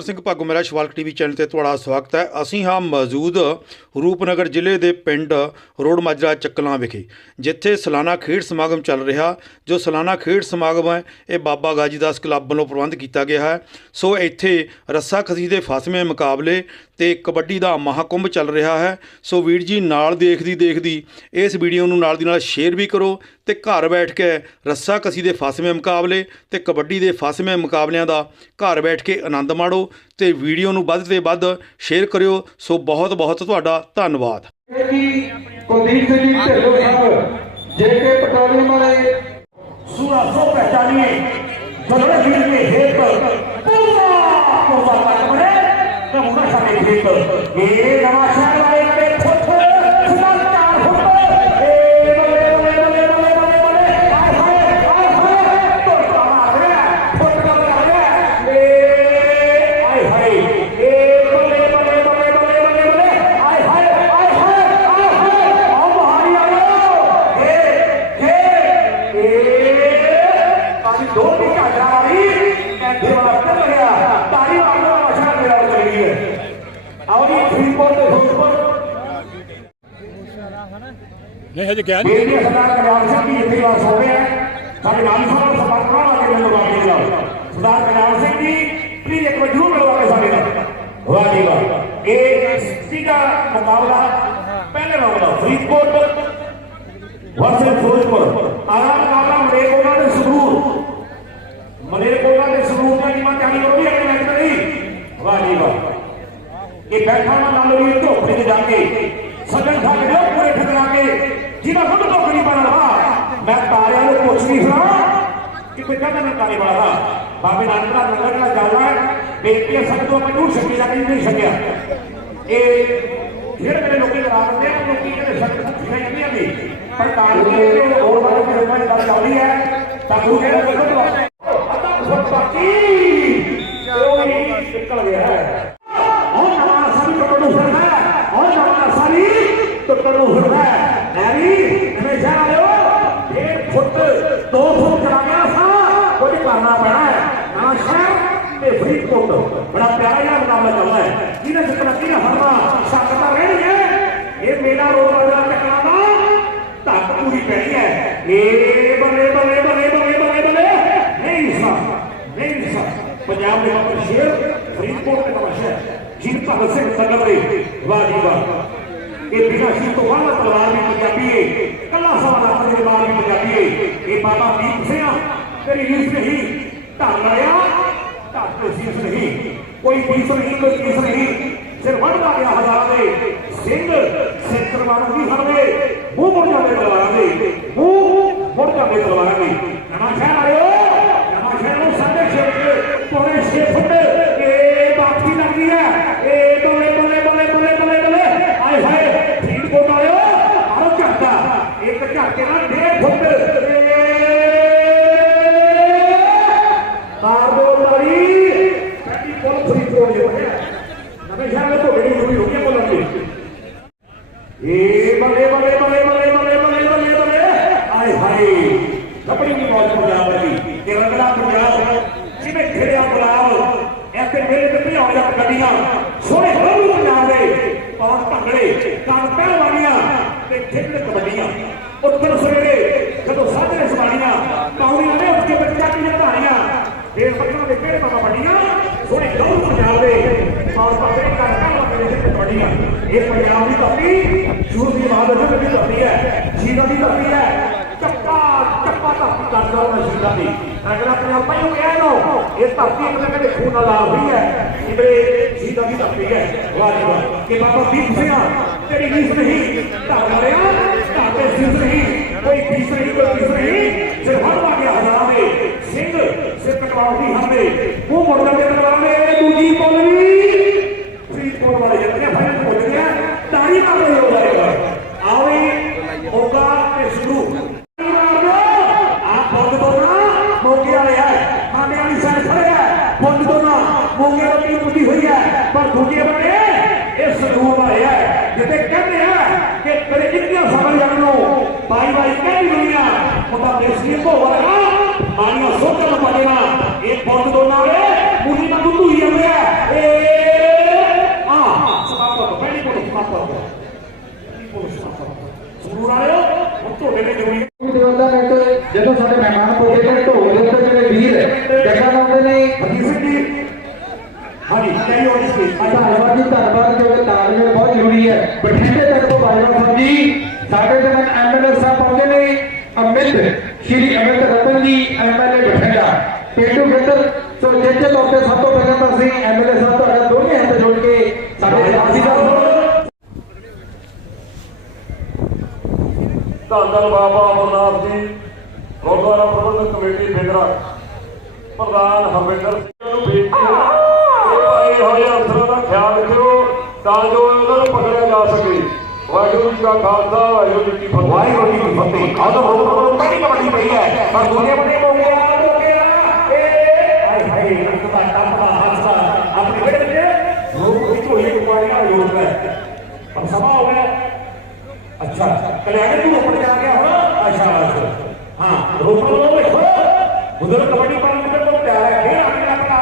ਭਿੰਦਰ ਸਿੰਘ ਭਾਗੋ ਮੇਰਾ Shivalik TV channel ਤੇ ਤੁਹਾਡਾ ਸਵਾਗਤ ਹੈ। ਅਸੀਂ ਹਾਂ ਮੌਜੂਦ ਰੂਪਨਗਰ ਜ਼ਿਲ੍ਹੇ ਦੇ ਪਿੰਡ ਰੋਡ ਮਾਜਰਾ ਚੱਕਲਾਂ ਵਿਖੇ, ਜਿੱਥੇ ਸਾਲਾਨਾ ਖੇਡ ਸਮਾਗਮ ਚੱਲ ਰਿਹਾ। ਜੋ ਸਾਲਾਨਾ ਖੇਡ ਸਮਾਗਮ ਹੈ, ਇਹ ਬਾਬਾ ਗਾਜੀਦਾਸ ਕਲੱਬ ਵੱਲੋਂ ਪ੍ਰਬੰਧ ਕੀਤਾ ਗਿਆ ਹੈ। ਸੋ ਇੱਥੇ ਰੱਸਾ ਖਸੀ ਦੇ ਫਾਸਵੇਂ ਮੁਕਾਬਲੇ ਤੇ ਕਬੱਡੀ ਦਾ ਮਹਾਕੁੰਭ ਚੱਲ ਰਿਹਾ ਹੈ। ਸੋ ਵੀਰ ਜੀ, ਨਾਲ ਦੇਖਦੀ ਦੇਖਦੀ ਇਸ ਵੀਡੀਓ ਨੂੰ ਨਾਲ ਦੀ ਨਾਲ ਸ਼ੇਅਰ ਵੀ ਕਰੋ ਤੇ ਘਰ ਬੈਠ ਕੇ ਰੱਸਾ ਕਸੀ ਦੇ ਫਾਸਵੇਂ ਮੁਕਾਬਲੇ ਤੇ ਕਬੱਡੀ ਦੇ ਫਾਸਵੇਂ ਮੁਕਾਬਲਿਆਂ ਦਾ ਘਰ ਬੈਠ ਕੇ ਆਨੰਦ ਮਾਣੋ ਤੇ ਵੀਡੀਓ ਨੂੰ ਵੱਧ ਤੇ ਵੱਧ ਸ਼ੇਅਰ ਕਰਿਓ। ਸੋ ਬਹੁਤ ਬਹੁਤ ਤੁਹਾਡਾ ਧੰਨਵਾਦ। ਇਹ ਨਵਾਂ ਸ਼ਹਿਰ ਵਾਲੇ ਹਜੇ ਗਿਆ ਨਹੀਂ ਬੇਟੀ ਸਰਦਾਰ ਕਲਿਆਣ ਸਿੰਘ ਜੀ ਇੱਥੇ ਵਾਸ ਹੋ ਰਹੇ ਹੈ ਸਾਡੇ ਨਾਲ ਸਾਹਿਬ ਨੂੰ ਸਪਾਰਕ ਕਰਾ ਕੇ ਮੈਨੂੰ ਬਾਕੀ ਦਾ ਸਰਦਾਰ ਕਲਿਆਣ ਸਿੰਘ ਜੀ ਪਲੀਜ਼ ਇੱਕ ਵਾਰ ਜਰੂਰ ਮਿਲੋ ਕੇ ਸਾਡੇ ਨਾਲ ਵਾਹ ਜੀ ਵਾਹ ਇਹ ਸਿੱਧਾ ਮੁਕਾਬਲਾ ਪਹਿਲੇ ਰਾਉਂਡ ਦਾ ਫਰੀਦਕੋਟ ਵਰਸੇ ન કરી વાળા બાપે નાનકડા નગરના જાવણ બે એકલે શબ્દો અમે દૂર શકી લાગી નહીં શક્યા એ ધીરે ધીરે લોકો રાવણને લોકો એને શક્તિ નહીં આવી પણ કારણ કે ઓર વાળો કે રમણ તાર ચાલી હે તાકુ કે બધો અતા સબ બાકી કોઈ નિકળ ગયા હે और हमारा शरीर तो कड़ू है और हमारा शरीर तो कड़ू है बड़ा प्यारा जहाँ मुकाबला चल रहा है, जिन्हें जितना किने हरना रहनी है। ये मेरा रोड वाला टकराना तक पूरी पैनी है। ए बल्ले बल्ले बल्ले बल्ले बल्ले बल्ले नहीं इंसाफ नहीं इंसाफ पंजाब के बाबर शेर, फरीदकोट के बाबर शेर। वाह जी वाह ये बिना तो वाला तलवार भी पंजाबी है। कला सवाल पंजाबी है। ये बाबा दीप सिंह, तेरी ही आया ਢੰਗ ਸੀਸ ਨਹੀਂ, ਕੋਈ ਪੀਸ ਨਹੀਂ, ਕੋਈ ਪੀਸ ਨਹੀਂ। ਸਿਰ ਵੱਢਦਾ ਗਿਆ ਹਜ਼ਾਰਾਂ ਦੇ। ਸਿੰਘ ਸੇਤਰ ਵਾਲੋਂ ਵੀ ਹਰਵੇ ਮੂੰਹ ਮੁੜ ਜਾਂਦੇ ਤਲਵਾਰਾਂ ਦੇ। ਮੂੰਹ ਮੁੜ ਜਾਂਦੇ ਤਲਵਾਰਾਂ ਦੇ। ਨਵਾਂ ਸ਼ਹਿਰ ਆਇਓ। ਜੀਦਾ ਦੀ ਤਸਵੀਰ ਹੈ ਚੱਪਾ ਚੱਪਾ ਦਾ ਕਰਦਾ ਹੋਣਾ ਜੀਦਾ ਦੀ ਅਗਲਾ ਪੰਜਾਬਾ ਹੀ ਗਿਆ ਨੋ ਇਹ ਧਰਤੀ ਇੱਕ ਦੇ ਖੂਨ ਨਾਲ ਆ ਰਹੀ ਹੈ ਇਧਰੇ ਜੀਦਾ ਦੀ ਤਸਵੀਰ ਹੈ ਵਾਹ ਜੀ ਵਾਹ ਕਿ ਬਾਬਾ ਦੀਪ ਸਿੰਘ ਤੇਰੀ ਨੀਸ ਨਹੀਂ ਧਰ ਰਿਆ ਧਾਤੇ ਸਿੰਘ ਨਹੀਂ ਕੋਈ ਫੀਸ ਨਹੀਂ ਕੋਈ ਫੀਸ ਨਹੀਂ ਸਿਰ ਹਲਵਾ ਗਿਆ ਹਰਾਮ ਦੇ ਸਿੰਘ ਸਿਰ ਟਕਰਾਉ ਦੀ ਹਮੇ ਉਹ ਮੁਰਦਾ ਦੇ ਟਕਰਾਉ ਨੇ ਦੂਜੀ ਪੌਲਵੀ ਫਰੀਦਕੋਟ ਵਾਲੇ ਜਿਹੜੇ ਫਾਈਨਲ ਸੋਚਣ ਪੜੇਗਾ ਇਹ ਬੰਦ ਦੋਨਾ ਵਾਲੇ ਮੁੰਡੀ ਨਾਲ ਦੁੱਧੂ ਹੀ ਜਾਂਦੇ ਆ ਇਹ ਆ ਸਮਾਪਤ ਪਹਿਲੀ ਕੋਲ ਸਮਾਪਤ ਪਹਿਲੀ ਕੋਲ ਸਮਾਪਤ ਸੰਗਰੂਰ ਵਾਲਿਓ ਉਹ ਤੁਹਾਡੇ ਲਈ ਜ਼ਰੂਰੀ ਦਿਵਸਾ ਵਿੱਚ ਜਦੋਂ ਸਾਡੇ ਮਹਿਮਾਨ ਪੁੱਜੇ ਨੇ ਢੋਲ ਦੇ ਉੱਤੇ ਜਿਹੜੇ ਵੀਰ ਜੱਗਾ ਲਾਉਂਦੇ ਨੇ ਹਰਜੀਤ ਸਿੰਘ ਜੀ ਹਾਂਜੀ ਕਈ ਹੋਰ ਇਸ ਅੱਛਾ ਧੰਨਵਾਦ ਜੀ ਧੰਨਵਾਦ ਕਿਉਂਕਿ ਤਾਲਮੇਲ ਬਹੁਤ ਜ਼ਰੂਰੀ ਹੈ ਬਠਿੰਡੇ ਤੱਕ ਸਾਹਿਬ ਜੀ, ਸਾਡੇ ਨਾਲ ਐਮਐਲਏ ਸਾਹਿਬ ਪਹੁੰਚੇ ਨੇ ਅਮਿਤ ਸ਼੍ਰੀ ਅਮਿਤ ਰਤਨ ਜੀ, ਐਮਐਲਏ ਬਠਿੰਡਾ। ਪੇਂਡੂ ਖੇਤਰ, ਸੋ ਜਿੱਥੇ ਤੌਰ ਸਭ ਤੋਂ ਪਹਿਲਾਂ ਤਾਂ ਅਸੀਂ ਐਮਐਲਏ ਸਾਹਿਬ ਤੁਹਾਡਾ ਦੋਨੇ ਹੱਥ ਜੋੜ ਕੇ ਸਾਡੇ ਸਾਥੀ ਦਾ ਧੰਨ ਧੰਨ ਬਾਬਾ ਅਮਰਨਾਥ ਜੀ, ਗੁਰਦੁਆਰਾ ਪ੍ਰਬੰਧਕ ਕਮੇਟੀ ਫਿਕਰਾ ਪ੍ਰਧਾਨ ਹਰਵਿੰਦਰ ਸਿੰਘ ਨੂੰ ਬੇਨਤੀ ਹੈ ਕਿ ਆਏ ਹੋਏ ਅਫਸਰਾਂ ਦਾ ਖਿਆਲ ਰੱਖਿਓ ਤਾਂ ਜੋ ਉਹਨਾਂ ਨੂੰ ਪਕੜਿਆ ਜਾ ਸਕੇ। ਵਾਹਿਗੁਰੂ ਜੀ ਕਾ ਖਾਲਸਾ ਵਾਹਿਗੁਰੂ ਜੀ ਕੀ ਫਤਿਹ ਵਾਹਿਗੁਰੂ ਜੀ ਕੀ ਫਤਿਹ ਆਹ ਤਾਂ ਬਹੁਤ ਬਹੁਤ ਪਹਿਲੀ ਕਬੱਡੀ ਪਈ ਹੈ ਪਰ ਦੂਜੇ ਬੰਦੇ ਹੋ ਗਿਆ ਹੋ ਗਿਆ ਏ ਹਾਏ ਹਾਏ ਰਕਬਾ ਟੱਪਾ ਹਾਸਾ ਆਪਣੇ ਬੇਟੇ ਵਿੱਚ ਲੋਕ ਵੀ ਝੋਲੀ ਕੁਆਰੀਆਂ ਲੋਕ ਹੈ ਪਰ ਸਮਾਂ ਹੋ ਗਿਆ ਅੱਛਾ ਕਲਿਆਣੇ ਤੂੰ ਉੱਪਰ ਜਾ ਗਿਆ ਹੁਣ ਅੱਛਾ ਬਸ ਹਾਂ ਰੋਪੜ ਲੋ ਵੇਖੋ ਉਧਰ ਕਬੱਡੀ ਪਾਣ ਤੋਂ ਤਿਆਰ ਹੈ ਖੇਡ ਆਪਣੇ ਆਪਣਾ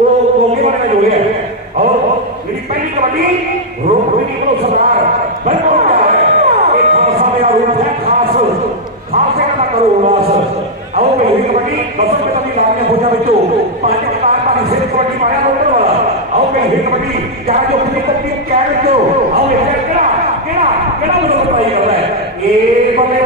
ਉਹ ਕੋਗੇ ਵਾਲੇ ਨੇ ਜੋੜਿਆ ਔਰ ਮੇਰੀ ਪਹਿਲੀ ਕਬੱਡੀ ਰੋਪੜ ਦੀ ਕੋਲ ਸਰਦਾਰ ਬਿਲਕੁਲ ಯಾರಿಗೆ ಒಬ್ಬರಿಗೆ ಕ್ಯಾರೆಟ್ ಅವ್ರಿಗೆ ಕೆಳ ಕೆಳ ಕೆಳ ಏ ಬಗೆ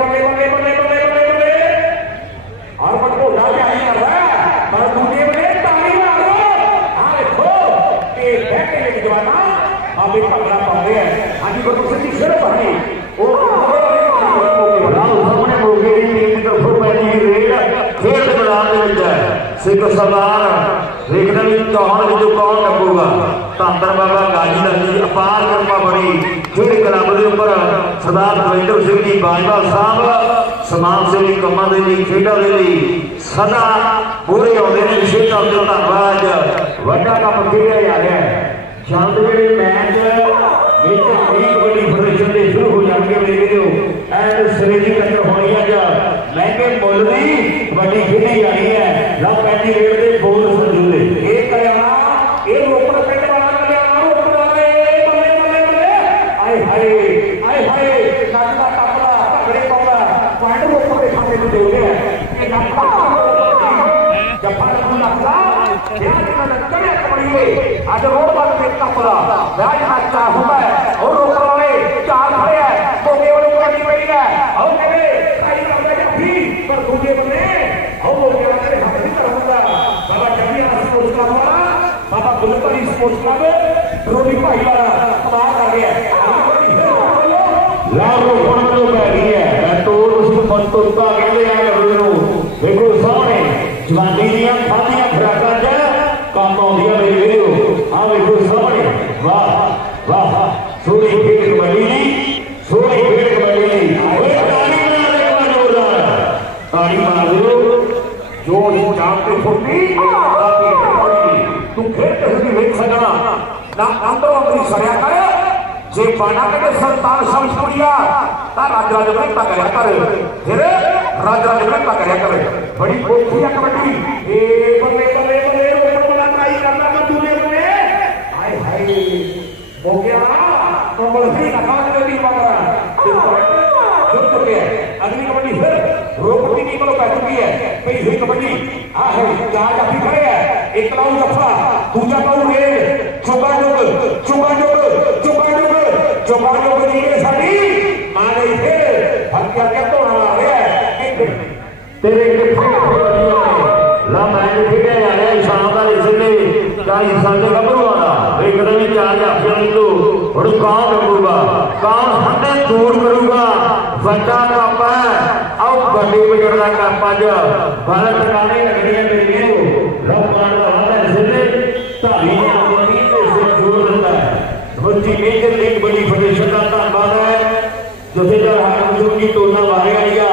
ਧੰਦਰ ਬਾਬਾ ਗਾਜੀ ਦਾ ਜੀ, ਅਪਾਰ ਕਿਰਪਾ ਬਣੀ ਖੇਡ ਕਲੱਬ ਦੇ ਉੱਪਰ ਸਰਦਾਰ ਦਵਿੰਦਰ ਸਿੰਘ ਜੀ ਬਾਜਵਾ ਸਾਹਿਬ, ਸਮਾਜ ਸੇਵੀ ਕੰਮਾਂ ਦੇ ਲਈ, ਖੇਡਾਂ ਦੇ ਲਈ ਸਦਾ ਪੂਰੇ ਆਉਂਦੇ ਨੇ। ਵਿਸ਼ੇਸ਼ ਤੌਰ ਤੇ ਧੰਨਵਾਦ। ਵੱਡਾ ਕੰਮ ਖੇਡਿਆ ਜਾ ਰਿਹਾ ਹੈ? ਜਲਦ ਜਿਹੜੇ ਮੈਚ ਵਿੱਚ ਕਈ ਕਬੱਡੀ ਫੈਡਰੇਸ਼ਨ ਦੇ ਜਵਾਨੀ ਦੀਆਂ ਖਾਦੀਆਂ ਖਰਾਕਾਂ 'ਚ ਕੰਮ ਆਉਂਦੀਆਂ ਮੇਰੇ ਵੀਰੋ ਆ ਵੇਖੋ ਸਾਹਮਣੇ ਵਾਹ ਵਾਹ ਸੋਹਣੀ ਖੇਡ ਕਬੱਡੀ ਦੀ ਸੋਹਣੀ ਖੇਡ ਕਬੱਡੀ ਦੀ ਓਏ ਤਾਲੀ ਮਾਰ ਦੇ ਇੱਕ ਜ਼ੋਰਦਾਰ ਤਾਲੀ ਮਾਰ ਦਿਓ ਜੋ ਨਹੀਂ ਜਾਣਦੇ ਫੁੱਟੀ ਆਪੀ ਕਬੱਡੀ ਤੂੰ ਖੇਡ ਕਿਸੇ ਦੀ ਵੇਖ ਸਕਣਾ ਨਾ ਅੰਦਰੋਂ ਅੰਦਰੀ ਸੜਿਆ ਕਰ ਜੇ ਬਾਣਾ ਕਦੇ ਸੰਤਾਨ ਸ਼ਮਸ ਕੁੜੀਆ ਤਾਂ ਰਾਜ ਰਾਜ ਬਣਾ ਕਰਿਆ ਕਰ ਫਿਰ ਰਾਜ ਰਾਜ ਬਣਾ ਕਰਿਆ ਕਰ ਬੜੀ ਔਖੀ ਆ ਕਬੱਡੀ। ਏ ਬੱਲੇ ਬੱਲੇ ਬੱਲੇ ਰੋਪੜ ਬਣਾ ਟਰਾਈ ਕਰਦਾ ਮੈਂ ਦੂਜੇ ਬੰਨੇ ਹਾਏ ਹਾਏ ਹੋ ਗਿਆ ਕੋਮਲ ਸੀ ਨਾ ਕਾਜ ਦੀ ਮਗਰ ਜੁੱਟ ਚੁੱਕੇ ਅਗਲੀ ਕਬੱਡੀ ਫਿਰ ਰੋਪੜ ਦੀ ਟੀਮ ਪੈ ਚੁੱਕੀ ਹੈ। ਪਈ ਹੋਈ ਕਬੱਡੀ। ਆ ਹੈ ਚਾਰ ਜਾਫੀ ਖੜੇ ਹੈ ਇੱਕ ਲਾਉ ਜੱਫਾ। ਕੌਣ ਹੰਡੇ ਦੂਰ ਕਰੂਗਾ ਵੱਡਾ ਕੱਪ ਹੈ ਆਓ ਵੱਡੀ ਵਜੜ ਦਾ ਕੱਪ ਅੱਜ ਬਾਹਰ ਟਿਕਾਣੇ ਲੱਗਣੀਆਂ ਮੇਰੀਆਂ ਲੋਕਾਂ ਦਾ ਵਾਦਾ ਸਿੱਧੇ ਧਾਰੀ ਆਪਣੀ ਤੇ ਸਿਰ ਜੋੜ ਦਿੰਦਾ ਹੈ ਮੁੱਢੀ ਮੇਜਰ ਲੀਗ ਬੜੀ ਫੈਡਰੇਸ਼ਨ ਦਾ ਧੰਨਵਾਦ ਹੈ ਜਥੇਦਾਰ ਹਾਕਮ ਜੀ ਟੋਨਾ ਮਾਰੇ ਆਈਆ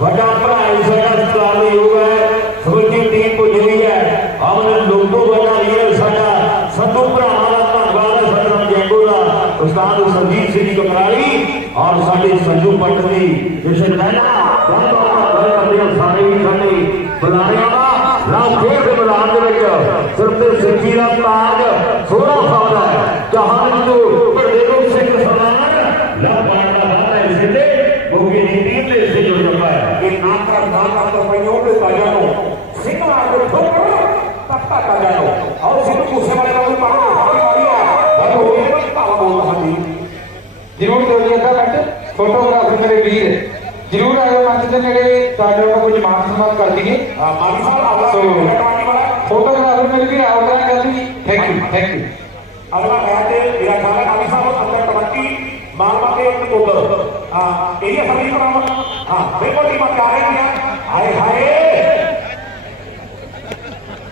ਵੱਡਾ ਭਰਾ ਹੈ ਸਾਡਾ ਸਤਿਕਾਰ ਦੇ ਯੋਗ ਹੈ ਸਮੁੱਚੀ ਟੀਮ ਪੁੱਜਦੀ ਹੈ ਆਮਨ ਲੋਕੋ ਵੱਡਾ ਵੀਰ ਸਾਡਾ ਸਤੂ ਭਰਾਵਾਂ ਦਾ ਧੰਨਵਾਦ ਹੈ ਸਤਨਾਮ ਜੈਗੋ ਦਾ ਉਸਤਾਦ ਸੰਜੀਤ ਸਿੰਘ ਕਮਰਾਲੀ ਔਰ ਸਾਡੇ ਸੰਜੂ ਪੱਟ ਦੀ ਜਿਸ ਨੇ ਪਹਿਲਾ ਬਹੁਤ ਬਹੁਤ ਧੰਨਵਾਦ ਕਰਦੇ ਹਾਂ ਸਾਰੇ ਹੀ ਸਾਡੇ ਬੁਲਾਰਿਆਂ ਦਾ ਲਓ ਖੇਡ ਦੇ ਮੈਦਾਨ ਦੇ ਵਿੱਚ ਸਿਰ ਤੇ ਸਿੱਖੀ ਦਾ ਤਾਜ ਸੋਹਣਾ ਫਾਉਦਾ ਹੈ ਜਹਾਨ ਜੋ ਵੱਡੇ ਲੋਕ ਸਿੰਘ ਸਨਮਾਨ ਲਾ ਪਾਣਾ ਦਾ ਹੈ ਸਿੱਧੇ ਮੋਗੇ ਦੀ ਟੀਮ ਦੇ ਸੇ ਜੁੜ ਜਾਂਦਾ ਹੈ ਇਹ ਨਾਮ ਦਾ ਨਾਮ ਦਾ ਤਾਂ ਪਈਓ ਦੇ ਤਾਜਾ ਨੂੰ ਸਿੰਘ ਆ ਕੇ ਠੋਕਰ ਤੱਤਾ ਤਾਜਾ ਨੂੰ ਆਓ ਸਿੰਘ ਕੁਸੇ ਵਾਲੇ ਨੂੰ ਮਾਰੋ ਮਾਰੀ ਮਾਰੀ ਆ ਉਹ ਹੋਈ ਨਾ ਭਾਵਾ ਬੋਲਦਾ ਹਾਂ ਜੀ ਜਰੂਰ ਦਿਓ ਜੀ ਅੱਧਾ ਮਿੰਟ ਫੋਟੋਗ੍ਰਾਫਰ ਮੇਰੇ ਵੀਰ ਜਰੂਰ ਆਇਓ ਮੰਚ ਦੇ ਨੇੜੇ ਤੁਹਾਡੇ ਵੱਲੋਂ ਕੁਝ ਮਾਨ ਸਨਮਾਨ ਕਰ ਦਈਏ ਆ ਮਾਰੀ ਸਾਹਿਬ ਆਲਾ ਸੋ ਕਮਾਣੀ ਵਾਲਾ ਫੋਟੋਗ੍ਰਾਫਰ ਮੇਰੇ ਵੀਰ ਆਉਗਾ ਕਰ ਦੀ ਥੈਂਕ ਯੂ ਥੈਂਕ ਯੂ ਅਗਲਾ ਮੈਂ ਤੇ ਮੇਰਾ ਖਿਆਲ ਹੈ ਮਾਰੀ ਸਾਹਿਬ ਅੰਦਰ ਕਬੱਡੀ ਮਾਲਵਾ ਦੇ ਇੱਕ ਕੋਲ ਆ ਇਹ ਸਭੀ ਕਰਾਉਂ ਹਾਂ ਬਿਲਕੁਲ ਟੀਮਾਂ ਤਿਆਰ ਹੈ ਹਾਏ ਹਾਏ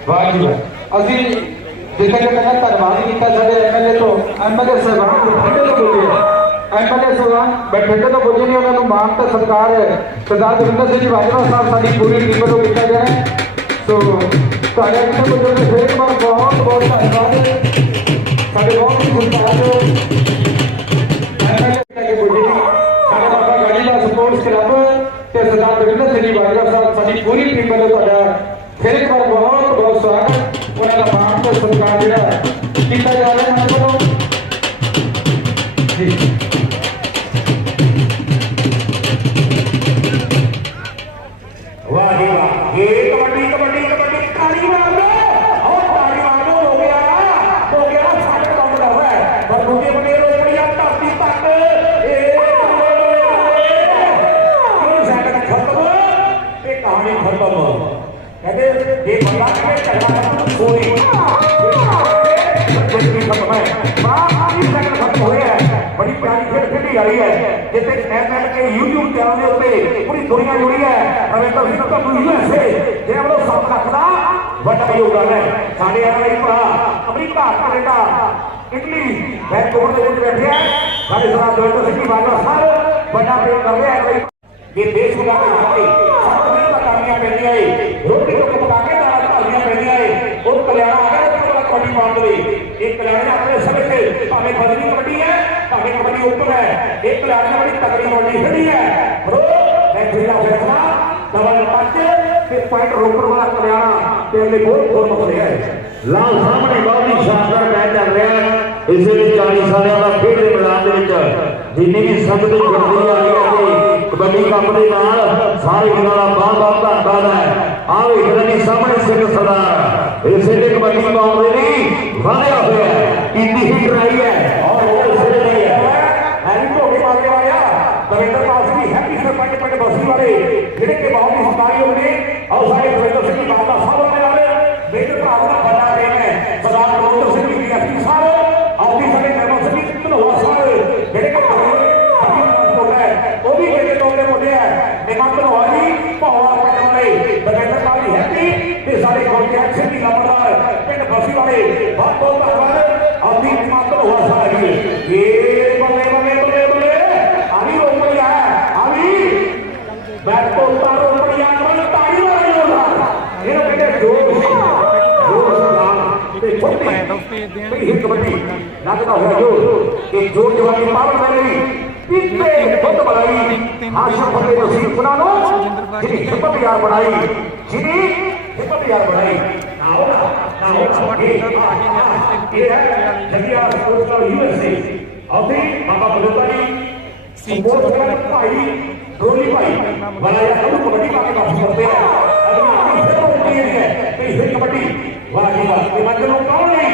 ਵਾਹ ਜੀ ਵਾਹ। ਅਸੀਂ ਜਿੱਥੇ ਕਿ ਪਹਿਲਾਂ ਧੰਨਵਾਦ ਕੀਤਾ ਸਾਡੇ ਐਮਐਲਏ ਤੋਂ ਐਮਐਲਏ ਸਾਹਿਬਾਨ ਬਠਿੰਡੇ ਤੋਂ ਬੋਲੇ ਐਮਐਲਏ ਸਾਹਿਬਾਨ ਬਠਿੰਡੇ ਤੋਂ ਬੋਲੇ ਨੇ ਉਹਨਾਂ ਨੂੰ ਮਾਨ ਤੇ ਸਤਿਕਾਰ ਸਰਦਾਰ ਦਵਿੰਦਰ ਸਿੰਘ ਜੀ ਬਾਜਵਾ ਸਾਹਿਬ, ਸਾਡੀ ਪੂਰੀ ਟੀਮ ਵੱਲੋਂ ਕੀਤਾ ਗਿਆ ਸੋ, ਤੁਹਾਡੇ ਇੱਥੇ ਬੋਲੇ ਨੇ ਫੇਰ ਇੱਕ ਵਾਰ ਬਹੁਤ ਬਹੁਤ ਧੰਨਵਾਦ ਸਾਡੇ ਬਹੁਤ ਹੀ ਗੁਰਦਾਸ ਐਮਐਲਏ ਕੇ ਸਰਦਾਰ ਦਵਿੰਦਰ ਸਿੰਘ ਜੀ ਬਾਜਵਾ ਸਾਹਿਬ, ਸਾਡੀ ਪੂਰੀ ਟੀਮ ਵੱਲੋਂ ਤੁਹਾਡਾ ਫਿਰ ਇੱਕ ਵਾਰ ਬਹੁਤ ਬਹੁਤ ਸਵਾਗਤ ਉਹਨਾਂ ਦਾ ਮਾਣ ਤੇ ਸਤਿਕਾਰ ਜਿਹੜਾ ਕੀਤਾ ਜਾ ਰਿਹਾ ਤਾਂ ਪੂਰੀ ਯੂਐਸਏ ਜੇ ਉਹ 7 ਲੱਖ ਦਾ ਵੱਡਾ ਯੋਗਦਾਨ ਹੈ ਸਾਡੇ ਵਾਲੇ ਭਰਾ ਅਮਰੀਕਾ ਕੈਨੇਡਾ ਇਟਲੀ ਵੈਨਕੂਵਰ ਦੇ ਵਿੱਚ ਬੈਠੇ ਆ ਸਾਡੇ ਸਰਦਾਰ ਦਵਿੰਦਰ ਸਿੰਘ ਜੀ ਬਾਜਵਾ ਸਾਹਿਬ ਵੱਡਾ ਪ੍ਰਯੋਗ ਕਰ ਰਿਹਾ ਹੈ ਇਹ ਦੇਸ਼ ਬਣਾ ਕੇ ਜਾਂਦੇ ਸੱਤ ਦਿਨ ਤੱਕ ਕਰਨੀਆਂ ਪੈਂਦੀਆਂ ਏ ਰੋਟੀ ਟੁੱਕ ਪਕਾ ਕੇ ਦਾਲਾਂ ਭਾਲੀਆਂ ਪੈਂਦੀਆਂ ਏ ਉਹ ਕਲਿਆਣ ਆ ਗਿਆ ਤੇ ਉਹਦਾ ਕਬੱਡੀ ਪਾਉਣ ਦੇ ਲਈ ਇਹ ਕਲਿਆਣ ਆਪਣੇ ਸਮੇਂ ਤੇ ਭਾਵੇਂ ਬਦਲੀ ਕਬੱਡੀ ਹੈ ਭਾਵੇਂ ਕਬੱਡੀ ਉੱਪਰ ਹੈ ਇਹ ਕਲਿਆਣ ਨੇ ਬੜੀ ਤਕੜੀ ਕਬੱਡੀ ਖੇਡੀ ਹੈ ਬਰੋ ਮੈਂ ਜਿਹੜਾ ਫੈਸਲਾ ਡਬਲ ਪੰਜ ਤੇ ਪੁਆਇੰਟ ਰੋਕਣ ਵਾਲਾ ਕਲਿਆਣ ਤੇ ਅਗਲੇ ਬਹੁਤ ਬਹੁਤ ਮਸਲੇ ਹੈ ਲਾਲ ਸਾਹਮਣੇ ਬਹੁਤ ਹੀ ਸ਼ਾਨਦਾਰ ਮੈਚ ਚੱਲ ਰਿਹਾ ਹੈ ਇਸੇ ਵਿੱਚ 40 ਸਾਲਿਆਂ ਦਾ ਖੇਡ ਦੇ ਮੈਦਾਨ ਦੇ ਵਿੱਚ ਜਿੰਨੀ ਵੀ ਸੰਗਤ ਜੁੜਦੀ ਆ ਰਹੀ ਹੈ ਤੇ ਕਬੱਡੀ ਕੱਪ ਦੇ ਨਾਲ ਸਾਰੇ ਵੀਰਾਂ ਦਾ ਬਹੁਤ ਬਹੁਤ ਧੰਨਵਾਦ ਹੈ ਆਹ ਵੇਖਦੇ ਨੇ ਸਾਹਮਣੇ ਸਿੰਘ ਸਰਦਾਰ ਇਸੇ ਲਈ ਕਬੱਡੀ ਪਾਉਣ ਦੇ ਲਈ ਵਧਿਆ ਹੋਇਆ ਹੈ ਇੰਨੀ ਹੀ ਟਰਾਈ ਹੈ ਹੈਪੀ ਸਰਪੰਚ ਪਿੰਡ ਬਸੀ ਵਾਲੇ ਜਿਹੜੇ ਕਿ ਬਹੁਤ ਹੀ ਸਤਿਕਾਰਯੋਗ ਨੇ ਔਰ हिट कबड्डी राजदा हुआ जो एक ज़ोर जवान के पावन मैंने पिक पे बहुत बनाई आशा पर को सिर्फ़ सुना लो जिन्हें हिम्मत यार बनाई। जिन्हें हिम्मत यार बनाई। ये है जलिया पुरस्कार यूएसए। अभी बाबा बलोतारी का भाई, डोली भाई, बनाया करूँ कबड्डी का काम करते हैं। अभी हम सब उम्मीद है। कि ये कबड्डी वाला के बाद ये मतलब कौन नहीं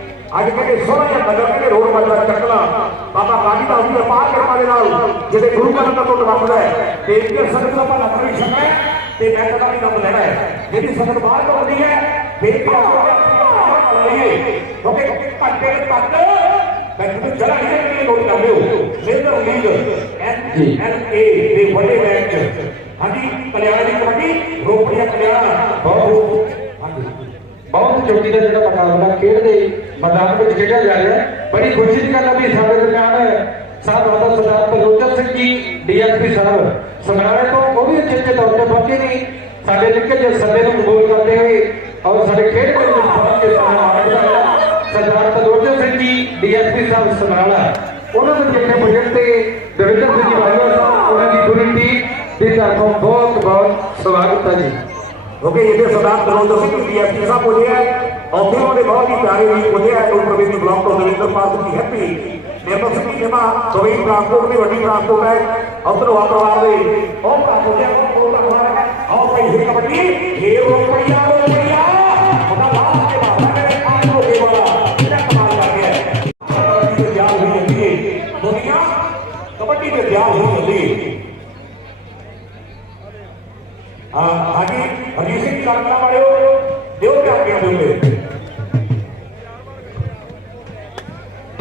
ਬੜੇ ਬੜੇ ਹੋ ਗਏ ਹੈ ਵਾਹ ਜੀ ਵਾਹ ਅੱਜ ਪੰਜਾਬ ਦੀ ਰਸਮੀ ਧਰਤੀ ਅੱਜ ਕਹਿੰਦੇ ਸੋਹਣਾ ਜਿਹਾ ਨਗਰ ਕਹਿੰਦੇ ਰੋਡ ਵੱਜਦਾ ਚੱਕਲਾ ਬਾਬਾ ਗਾਜੀ ਦਾ ਹੁਕਮ ਪਾਰ ਕਿਰਪਾ ਦੇ ਨਾਲ ਜਿਹਦੇ ਗੁਰੂ ਘਰ ਦਾ ਟੁੱਟ ਵੱਜਦਾ ਹੈ ਤੇ ਇਹ ਸੰਗਤ ਦਾ ਭਲਾ ਕਰੀ ਸਕਦਾ ਹੈ ਤੇ ਮੈਂ ਕਦਾ ਵੀ ਨਾਮ ਲੈਣਾ ਹੈ ਜਿਹੜੀ ਸੰਗਤ ਬਾਹਰ ਤੋਂ ਆਉਂਦੀ ਹੈ ਫੇਰ ਵੀ ਆਪੋ ਲਈਏ ਕਿਉਂਕਿ ਘੰਟੇ ਦੇ ਪੱਟ ਮੈਂ ਤੁਹਾਨੂੰ ਜਰਾ ਨਹੀਂ ਕਿ ਨੋਟ ਕਰ ਲਿਓ ਮੇਜਰ ਲੀਗ ਐਨ ਐਨ ਏ ਦੇ ਵੱਡੇ ਮੈਚ ਹਾਂਜੀ ਕਲਿਆਣ ਦੀ ਕਬੱਡੀ ਰੋਪੜੀਆ ਕਲਿਆਣ ਬਹੁਤ ਹਾਂਜੀ ਬਹੁਤ ਚੋਟੀ ਦਾ ਜਿਹੜਾ ਮੁਕਾਬਲਾ ਖੇਡਦੇ ਮੈਦਾਨ ਵਿੱਚ ਖੇਡਿਆ ਜਾ ਰਿਹਾ ਹੈ ਬੜੀ ਖੁਸ਼ੀ ਦੀ ਗੱਲ ਹੈ ਵੀ ਸਾਡੇ ਦਰਮਿਆਨ ਸਾਹਿਬ ਮਾਤਾ ਸਰਦਾਰ ਬਲੋਚਨ ਸਿੰਘ ਜੀ ਡੀਐਸਪੀ ਸਾਹਿਬ ਸਮਰਾਲੇ ਤੋਂ ਉਹ ਵੀ ਉੱਚੇ ਤੌਰ ਤੇ ਪਹੁੰਚੇ ਨੇ ਸਾਡੇ ਨਿੱਕੇ ਜਿਹੇ ਸੱਦੇ ਨੂੰ ਕਬੂਲ ਕਰਦੇ ਹੋਏ ਔਰ ਸਾਡੇ ਖੇਡ ਦੇ ਵਿੱਚ ਪਹੁੰਚ ਕੇ ਸਾਨੂੰ ਮਾਣ ਵਧਾਇਆ ਸਰਦਾਰ ਬਲੋਚਨ ਸਿੰਘ ਜੀ ਡੀਐਸਪੀ ਸਾਹਿਬ ਸਮਰਾਲਾ ਉਹਨਾਂ ਦੇ ਜਿੱਥੇ ਪ੍ਰੋਜੈਕਟ ਤੇ ਦਵਿੰਦਰ ਸਿੰਘ ਜੀ ਵਾਲਿਓ ਸਾਹਿਬ ਉਹਨਾਂ ਦੀ ਪੂਰੀ ਟੀਮ ਦੀ ਤਰਫੋਂ ਬਹੁਤ ਬਹੁਤ ਸਵਾਗਤ ਹੈ ਜੀ ਕਿਉਂਕਿ ਇਹਦੇ ਸਰਦਾਰ ਦਰੋਦਰ ਸਿੰਘ ਡੀਐਸਪੀ ਸਾਹਿਬ ਬੋਲੇ ਹੈ ovviamente modi dare di poter un provvedimento blocco dovendo farsi happy निर्मसकी जमा दवाई ट्रांसपोर्ट ने वडी ट्रांसपोर्ट है। अवसर वापर वाले और ट्रांसपोर्ट है और हमारा है, और पे ये कबड्डी? ये वो पैया वो पैया बड़ा बात के बात है पाँच लोग ये वाला क्या कमाल कर गया कबड्डी में ध्यान हुई होती है दुनिया कबड्डी में ध्यान हुई होती है, हाँ हाँ आगे हरी सिंह काटना पड़े हो देव क्या कहते हैं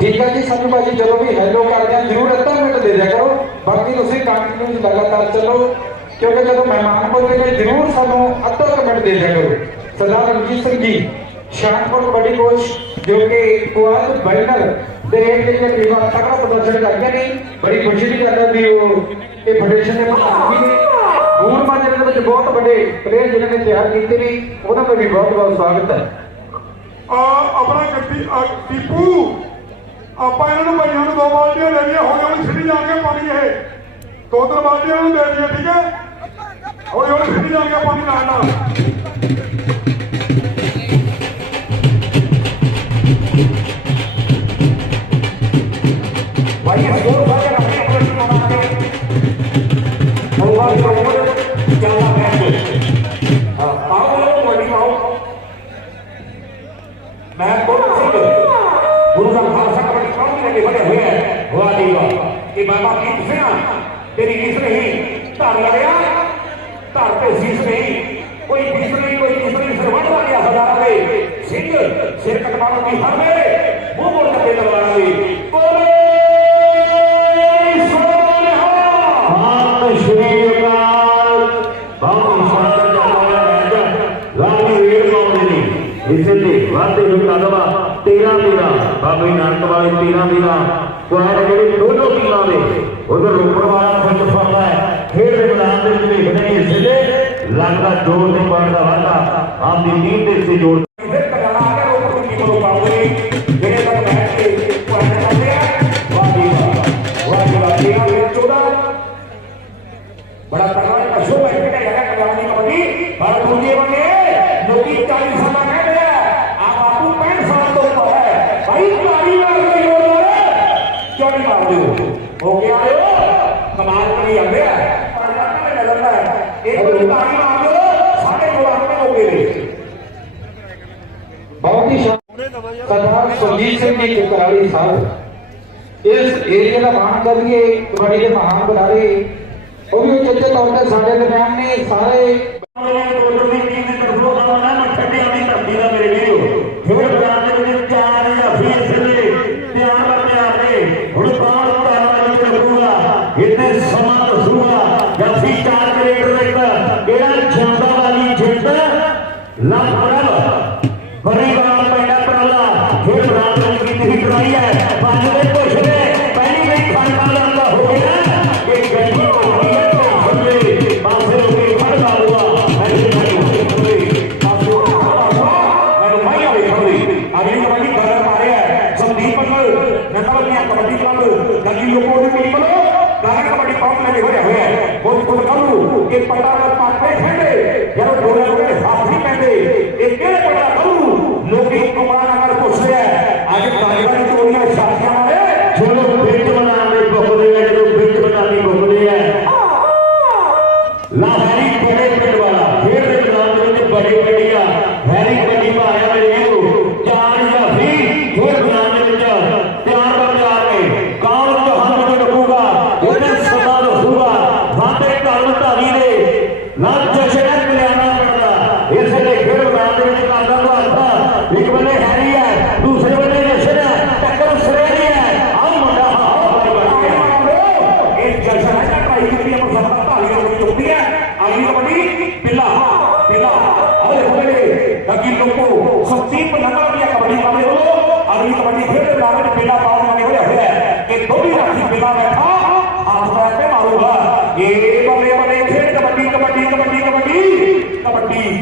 ਠੀਕ ਹੈ ਜੀ, ਸਾਨੂੰ ਭਾਜੀ ਜਦੋਂ ਵੀ ਹੈਲੋ ਕਰਦੇ ਆ ਜਰੂਰ ਅੱਧਾ ਮਿੰਟ ਦੇ ਦਿਆ ਕਰੋ। ਬਾਕੀ ਤੁਸੀਂ ਕੰਟੀਨਿਊ ਲਗਾਤਾਰ ਚੱਲੋ, ਕਿਉਂਕਿ ਜਦੋਂ ਮਹਿਮਾਨ ਬੋਲੇਗੇ ਜਰੂਰ ਸਾਨੂੰ ਅੱਧਾ ਮਿੰਟ ਦੇ ਦਿਆ ਕਰੋ। ਸਰਦਾਰ ਰਣਜੀਤ ਸਿੰਘ ਜੀ ਸ਼ਾਨਪੁਰ ਬੜੀ ਕੋਚ ਜੋ ਕਿ ਕੁਆਦ ਬੈਨਰ ਦੇ ਹੇਠ ਜਿਹੜੀਆਂ ਟੀਮਾਂ ਤਕੜਾ ਪ੍ਰਦਰਸ਼ਨ ਕਰਦੀਆਂ ਨੇ, ਬੜੀ ਖੁਸ਼ੀ ਦੀ ਗੱਲ ਹੈ ਵੀ ਉਹ ਇਹ ਫੈਡਰੇਸ਼ਨ ਦੇ ਪ੍ਰਧਾਨ ਨੇ। ਦੂਰ ਮਾਜਰੇ ਦੇ ਵਿੱਚ ਬਹੁਤ ਵੱਡੇ ਪਲੇਅਰ ਜਿਨ੍ਹਾਂ ਨੇ ਤਿਆਰ ਕੀਤੇ ਨੇ, ਉਹਨਾਂ ਦਾ ਵੀ ਬਹੁਤ ਬਹੁਤ ਸਵਾਗਤ ਹੈ। ਆ, ਆਪਣਾ ਗੱਡੀ ਟੀਪੂ। ਆਪਾਂ ਇਹਨਾਂ ਨੂੰ ਭਾਈਆਂ ਨੂੰ ਦੋ ਬਾਲਟੀਆਂ ਲੈ ਲਈਆਂ ਹੌਲੀ ਹੌਲੀ ਸਿੱਧੀ ਜਾਣ ਕੇ ਪਾਣੀ ਇਹ ਦੋ ਤਿੰਨ ਬਾਲਟੀਆਂ ਨੂੰ ਦੇ ਦਈਏ ਠੀਕ ਹੈ ਹੌਲੀ ਹੌਲੀ ਸਿੱਧੀ ਜਾਣ ਕੇ ਪਾਣੀ ਨਾਲ ਨਾਲ ਭਾਈ ਕਬੱਡੀ ਕੌਣ ਹੋਏ ਹੈ ਵਾਹ ਜੀ ਵਾਹ ਇਹ ਬਾਬਾ ਕੀ ਸਿਆ ਤੇਰੀ ਰੀਸ ਨਹੀਂ ਧਰ ਲੜਿਆ ਧਰ ਤੇ ਸੀਸ ਨਹੀਂ ਕੋਈ ਫੀਸ ਨਹੀਂ ਕੋਈ ਫੀਸ ਨਹੀਂ ਸਿਰ ਵੱਢ ਗਿਆ ਹਜ਼ਾਰਾਂ ਦੇ ਸਿੰਘ ਸਿਰ ਕਟਵਾਉਣ ਦੀ ਹਰ दो नंबर का वादा आपकी नींद से जोड़ ਜੀ ਸਾਹਿਬ ਇਸ ਏਰੀਆ ਦਾ ਮਾਣ ਕਰੀਏ ਕਬੱਡੀ ਦੇ ਮਹਾਨ ਬੁਲਾਰੇ ਉਹ ਵੀ ਉੱਚੇ ਤੌਰ ਤੇ ਸਾਡੇ ਦਰਮਿਆਨ ਨੇ ਸਾਰੇ ਦੀ ਟੀਮ ਦੀ ਤਰਫੋਂ ਆਉਣਾ ਮੱਠੜਿਆਂ ਦੀ ਧਰਤੀ ਦਾ ਮੇਰੇ ਵੀਰੋ ਖੇਡ கொள்ள வல்லுவர்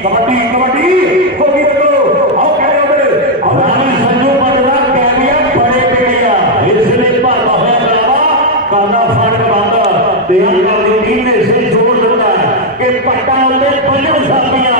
ਕਬੱਡੀ ਕਬੱਡੀ। ਹੋ ਗਈ ਬੱਲੋ ਆਓ ਕਹਿ ਰਹੇ ਹੋ ਰਾਣੀ ਸੰਜੂ ਪਟਨਾ ਕਹਿ ਗਿਆ ਬੜੇ ਟਿਕਿਆ ਇਸ ਲਈ ਭਰਦਾ ਹੋਇਆ ਬਲਾਵਾ ਕਾਨਾ ਫੜ ਬੰਦ। ਤੇ ਅੰਗਲ ਦੀ ਟੀਮ ਨੇ ਸਿਰ ਜੋੜ ਦਿੱਤਾ ਕਿ ਪੱਟਾਂ ਉੱਤੇ ਪੰਜੂ ਸਾਪੀਆਂ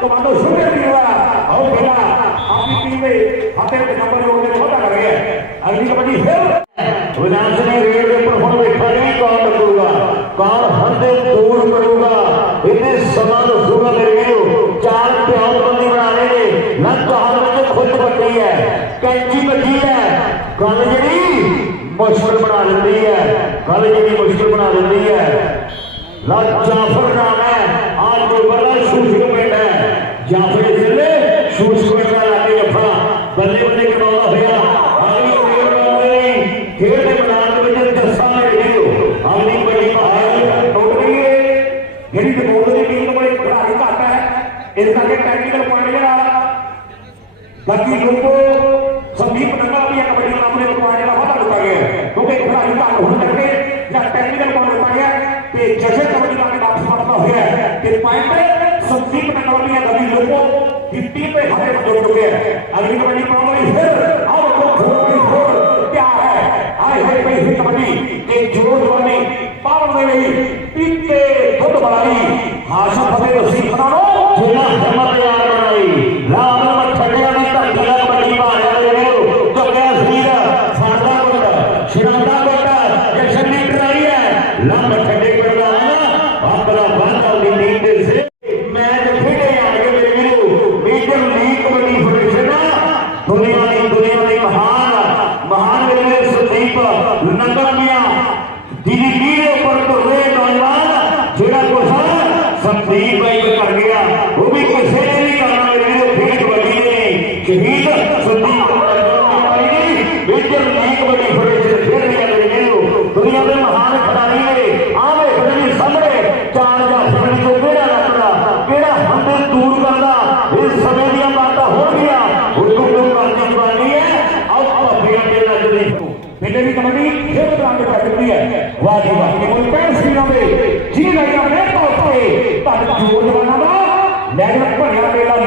তোমাদের শুনে দিবা और बेटा आपकी टीम में हाथे पे नंबर होने को लगा रहे अगली कबड्डी फिर ਜਿਹੜੀ ਡਕੋਰ ਦੀ ਟੀਮ ਕੋਲ ਬੜਾ ਹੀ ਘੱਟ ਹੈ ਇਸ ਕਰਕੇ ਟੈਕਨੀਕਲ ਪੁਆਇੰਟ ਜਿਹੜਾ ਬਾਕੀ ਲੋਕੋ ਸੰਦੀਪ ਨੰਗਾ ਵੀ ਕਬੱਡੀ ਦਾ ਆਪਣੇ ਪੁਆਇੰਟ ਜਿਹੜਾ ਵਾਧਾ ਦਿੱਤਾ ਗਿਆ ਕਿਉਂਕਿ ਬੜਾ ਹੀ ਘੱਟ ਹੋਣ ਕਰਕੇ ਜਾਂ ਟੈਕਨੀਕਲ ਪੁਆਇੰਟ ਦਿੱਤਾ ਗਿਆ ਤੇ ਜਸ਼ਨ ਕਬੱਡੀ ਦਾ ਵਾਪਸ ਪੜਦਾ ਹੋਇਆ ਤੇ ਪੁਆਇੰਟ ਸੰਦੀਪ ਨੰਗਾ ਵੀ ਕਬੱਡੀ ਲੋਕੋ ਦੀ ਟੀਮ ਦੇ ਹੱਥੇ ਜੁੜ ਚੁੱਕੇ ਹੈ ਅਗਲੀ ਕਬੱਡੀ ਪਾਉਣ ਲਈ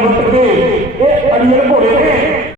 Esto es lo que.